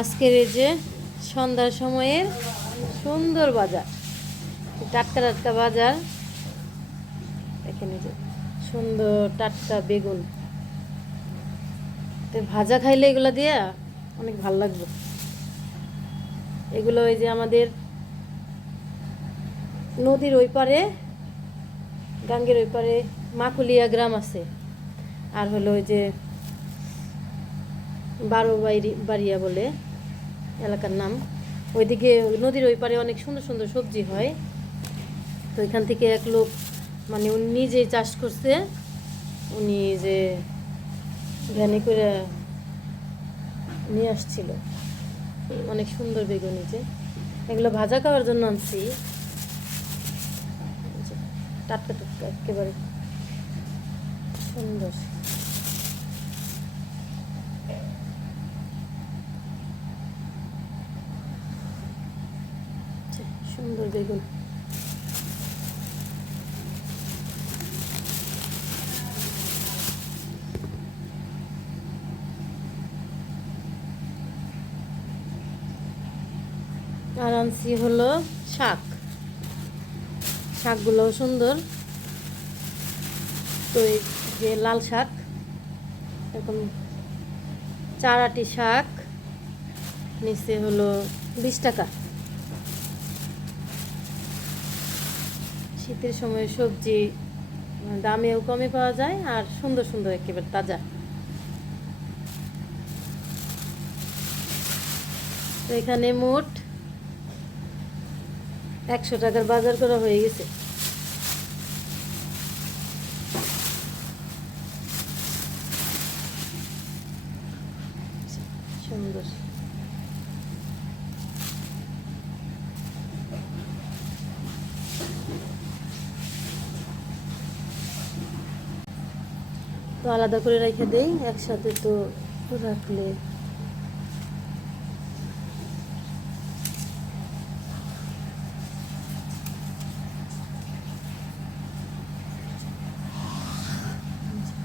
আজকের এই যে সন্ধ্যার সময়ের সুন্দর বাজার, টাটকা টাটকা বাজার। এখানে যে সুন্দর টাটকা বেগুন, তো ভাজা খাইলে এগুলো দিয়ে অনেক ভালো লাগবে। এগুলো ওই যে আমাদের নদীর ওই পারে, গাঙ্গের ওই পারে মাকুলিয়া গ্রাম আছে, আর হলো ওই যে বাড়িয়া বলে এলাকার নাম। ওইদিকে নদীর ওই পারে অনেক সুন্দর সুন্দর সবজি হয়। তো এখান থেকে এক লোক, মানে উনি নিজেই চাষ করছে, উনি যে ভ্যানে করে নিয়ে আসছিল অনেক সুন্দর বেগুন। যে এগুলো ভাজা খাওয়ার জন্য আনছি, টাটকা টাটকা একেবারে সুন্দর। সুন্দর বেগুন। আর আনছি হলো শাক, শাকগুলোও সুন্দর। তো এই যে লাল শাক, এরকম 4 আটি শাক নিচে হলো 20 টাকা। শীতের সময় সবজি দামেও কমে পাওয়া যায়, আর সুন্দর সুন্দর একেবারে তাজা। তো এখানে মোট 100 টাকার বাজার করা হয়ে গেছে। সুন্দর। তো আলাদা করে রেখে দেই, একসাথে তো রাখলে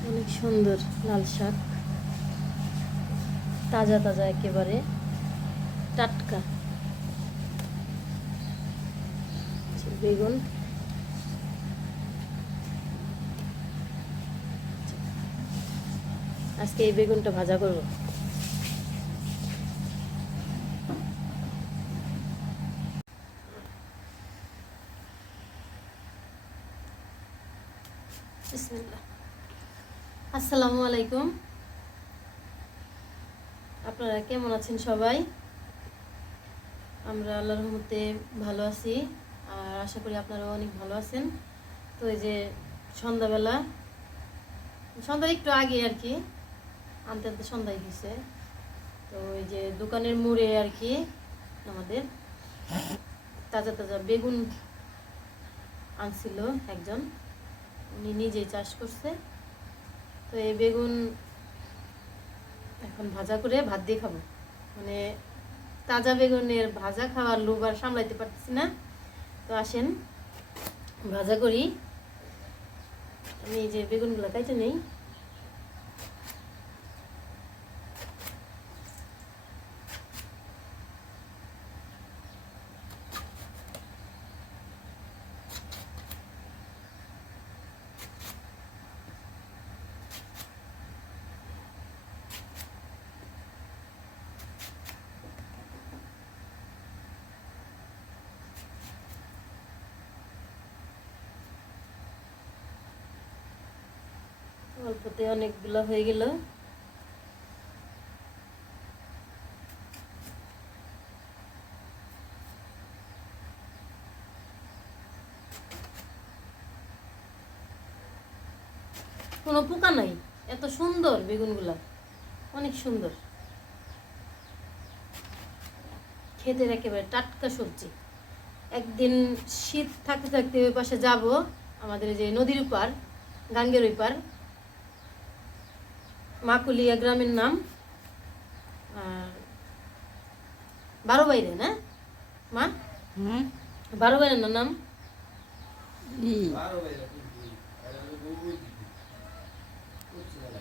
অনেক সুন্দর লাল শাক, তাজা তাজা একেবারে টাটকা। বেগুন, আজকে এই বেগুনটা ভাজা করব। বিসমিল্লাহ। আসসালামু আলাইকুম, আপনারা কেমন আছেন সবাই? আমরা আল্লাহর রহমতে ভালো আছি, আর আশা করি আপনারাও অনেক ভালো আছেন। তো এই যে সন্ধ্যাবেলা, সন্ধ্যার একটু আগে আর কি, আনতে আনতে সন্ধ্যায় গেছে। তো ওই যে দোকানের মোড়ে আর কি আমাদের তাজা তাজা বেগুন আনছিল একজন, উনি নিজেই চাষ করছে। তো এই বেগুন এখন ভাজা করে ভাত দিয়ে খাবো। মানে তাজা বেগুনের ভাজা খাওয়ার লোভ আর সামলাইতে পারতেছি না। তো আসেন ভাজা করি। আমি এই যে বেগুনগুলো কাইটে নেই। অল্পতে অনেকগুলো হয়ে গেল। কোনো পোকা নাই, এত সুন্দর বেগুনগুলা, অনেক সুন্দর খেতে, একেবারে টাটকা সবজি। একদিন শীত থাকতে থাকতে ওই পাশে যাব, আমাদের যে নদীর উপার, গাঙ্গের ওই পার, মাকুলিয়া গ্রামের নাম, আর 12 বাইরে না মা, 12 বাইরে না নাম,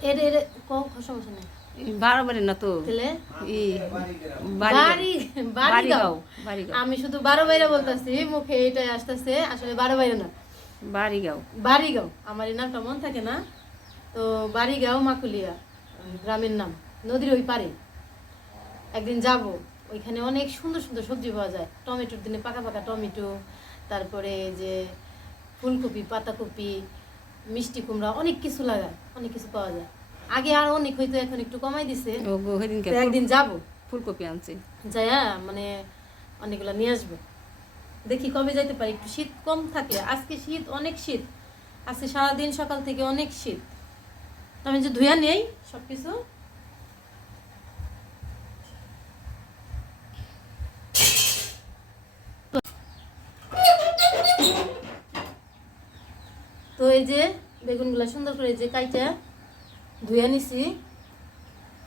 এর এর সমস্যা নেই। বাড়ি না তো তাহলে ই বাড়ি বাড়িগাঁও। বাড়িগাঁও আমি শুধু 12 বাইরা বলতেছি, মুখে এটাই আসতেছে, আসলে 12 বাইরা না, বাড়িগাঁও। বাড়িগাঁও। আমার এই নামটা মন থাকে না তো। বাড়িগাঁও মাকুলিয়া গ্রামের নাম, নদীর ওই পারে। একদিন যাব, ওইখানে অনেক সুন্দর সুন্দর সবজি পাওয়া যায়। টমেটোর দিনে পাকা পাকা টমেটো, তারপরে যে ফুলকপি, পাতাকপি, মিষ্টি কুমড়া, অনেক কিছু লাগায়, অনেক কিছু পাওয়া যায়। আগে আর অনেক হয়তো, এখন একটু কমাই দিছে। ও গো সেদিনকে তো একদিন যাব, ফুলকপি আনছে, যাইয়া মানে অনেকগুলো নিয়ে আসবো। দেখি কবে যাইতে পারি, একটু শীত কম থাকলে। আজকে শীত, অনেক শীত আজকে, সারাদিন সকাল থেকে অনেক শীত। আমি যে ধুয়া নেই সবকিছু। তো এই যে বেগুনগুলা সুন্দর করে যে কাইটা ধুয়া নিছি,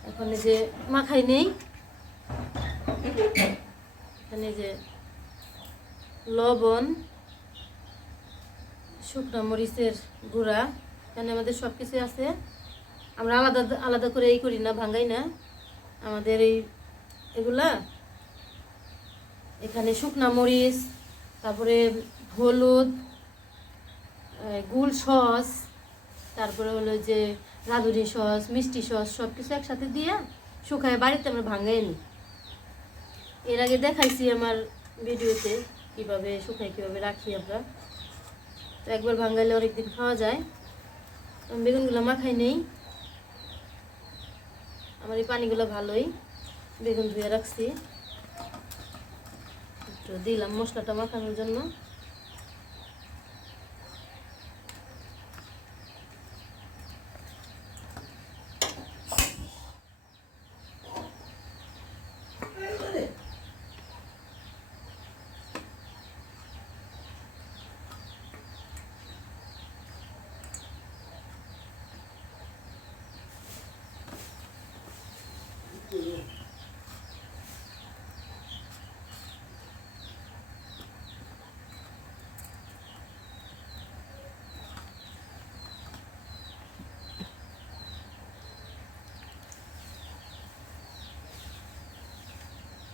এখন এই যে মাখাই নেই। এখানে যে লবণ, শুকনো মরিচের গুঁড়া, এখানে আমাদের সব কিছু আছে। আমরা আলাদা আলাদা করে এই করি না, ভাঙ্গাই না আমাদের এগুলা। এখানে শুকনো মরিচ, তারপরে হলুদ, গুল সস, তারপরে হলো যে রাঁধুনি সস, মিষ্টি সস, সব কিছু একসাথে দিয়ে শুকায় বাড়িতে আমরা ভাঙ্গাই নিই। এর আগে দেখাইছি আমার ভিডিওতে কিভাবে শুকাই, কিভাবে রাখি আমরা। তো একবার ভাঙ্গাইলে অনেকদিন খাওয়া যায়। বেগুনগুলো মাখাই নেই। আমার এই পানিগুলো ভালোই, বেগুন ধুয়ে রাখছি, একটু দিলাম মশলাটা মাখানোর জন্য।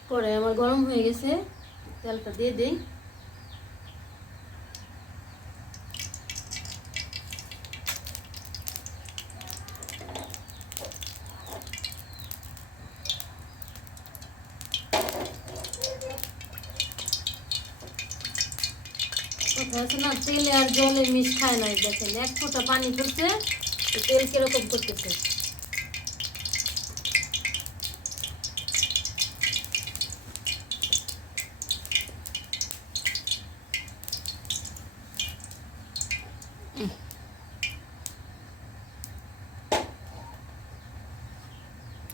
কড়াই আমার গরম হয়ে গেছে, তেলটা দিয়ে দিই। কথা আছে না, তেলে আর জলে মিশ খায় না। দেখেন এক ফোঁটা পানি করছে, তেল কিরকম করতেছে।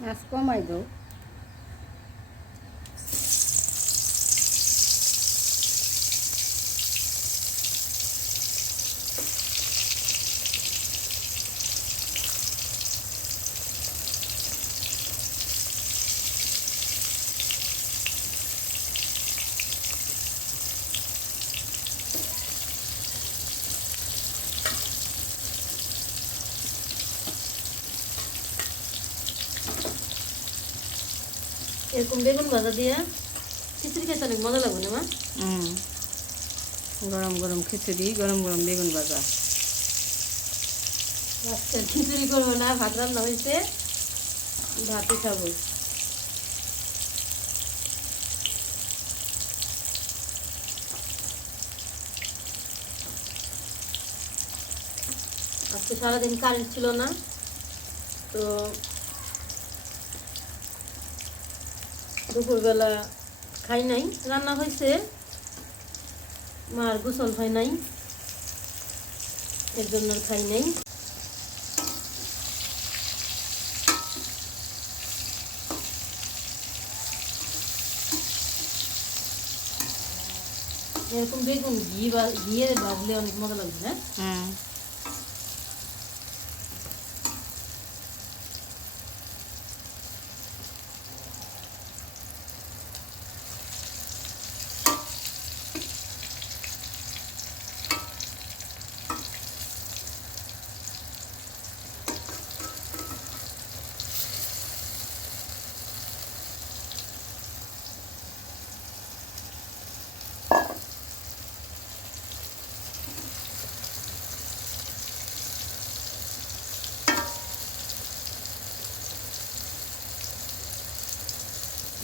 আজ কমাই দাও। এরকম বেগুন ভাজা দিয়ে খিচুড়ি খেতে অনেক মজা লাগবে না মা? গরম গরম খিচুড়ি, গরম গরম বেগুন ভাজা। আচ্ছা, খিচুড়ি করবো না, ভাত রান্না হয়েছে, ভাতই খাবো। আজকে সারাদিন কারেন্ট ছিল না, তো দুপুরবেলা খাই নাই, রান্না হয়েছে, মার গোসল হয় নাই, এর জন্য খাই নাই। এরকম বেগুন ঘিয়ে ভাজলে অনেক মজা লাগবে না?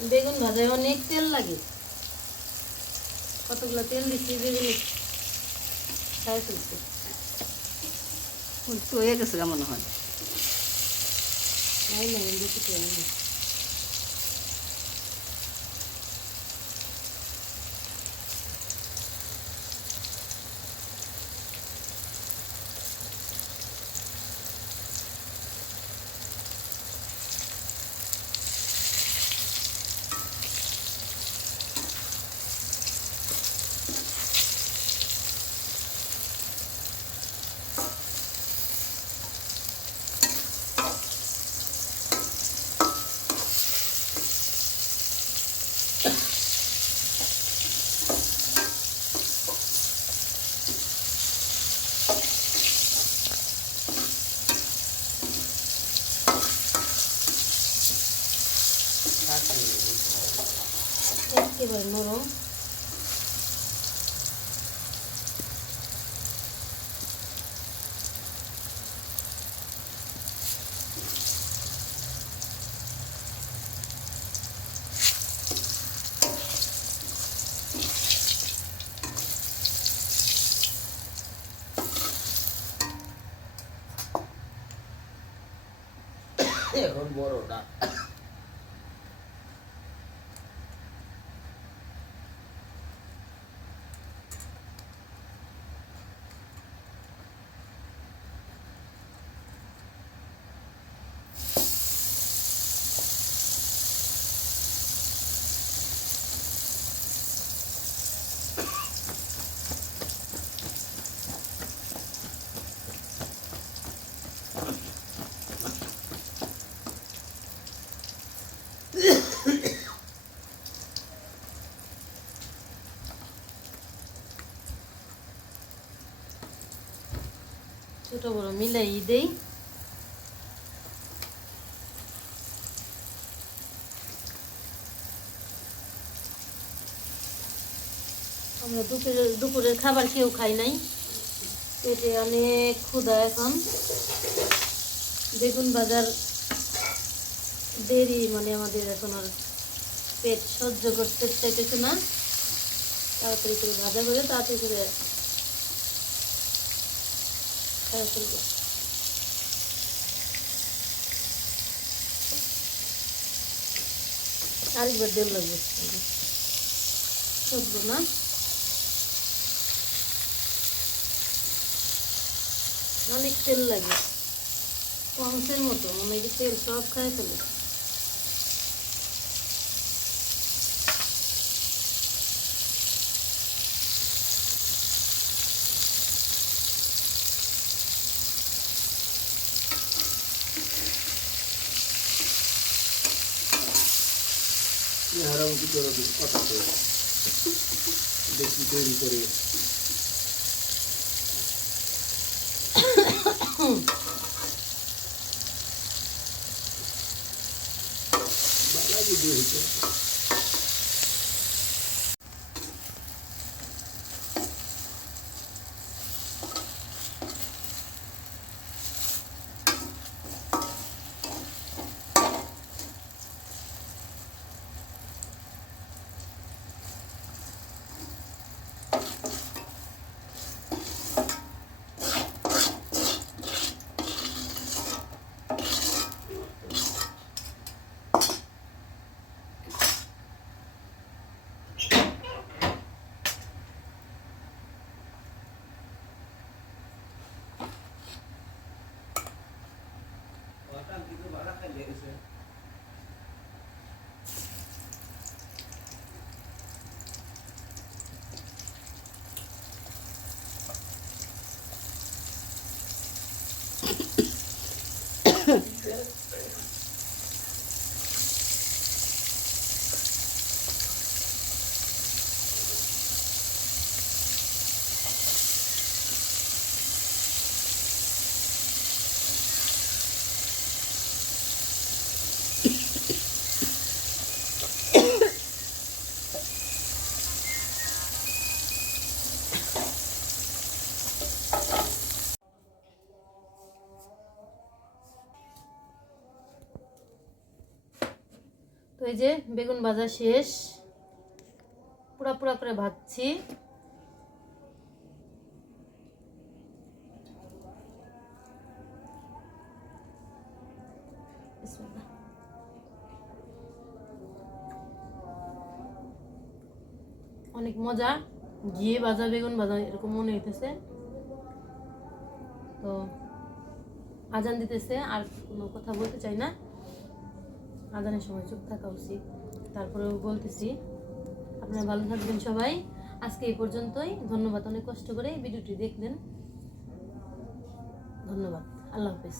বেগুন ভাজায় অনেক তেল লাগে, কতগুলো তেল দিচ্ছি বেগুনে খাই ফেলছে। তো হয়ে গেছে গা মনে হয়। নাই নাই বেশি তেল নেই। একেবারে নরম। এখন বড়টা ছোট বড় মিলাই দেই। আমরা দুপুরের খাবার কেউ খাই নাই, পেটে অনেক ক্ষুধা এখন। বেগুন ভাজার দেরি মানে আমাদের এখন আর পেট সহ্য করতে চাইতেছে না, তাড়াতাড়ি করে ভাজা করে তাড়াতাড়ি করে খাওয়া ফেলবো। আরেকবার দেড় লাগবে, সহ্য না। অনেক তেল লাগে, কংসের মতো মনে হয় তেল সব খায় ফেলে। হারামতি করে কথা করে বেশি তৈরি করে বালাজি দিয়ে হইতে তো এই যে বেগুন ভাজা শেষ, পুরা পুরা করে ভাজছি। বিসমিল্লাহ। অনেক মজা, ঘিয়ে ভাজা বেগুন ভাজা এরকম মনে হইতেছে। তো আজান দিতেছে, আর কোনো কথা বলতে চাই না, আজানের সময় চুপ থাকা উচিত। তারপরেও বলতেছি, আপনারা ভালো থাকবেন সবাই। আজকে এই পর্যন্তই। ধন্যবাদ, অনেক কষ্ট করে এই ভিডিওটি দেখলেন। ধন্যবাদ, আল্লাহ হাফেজ।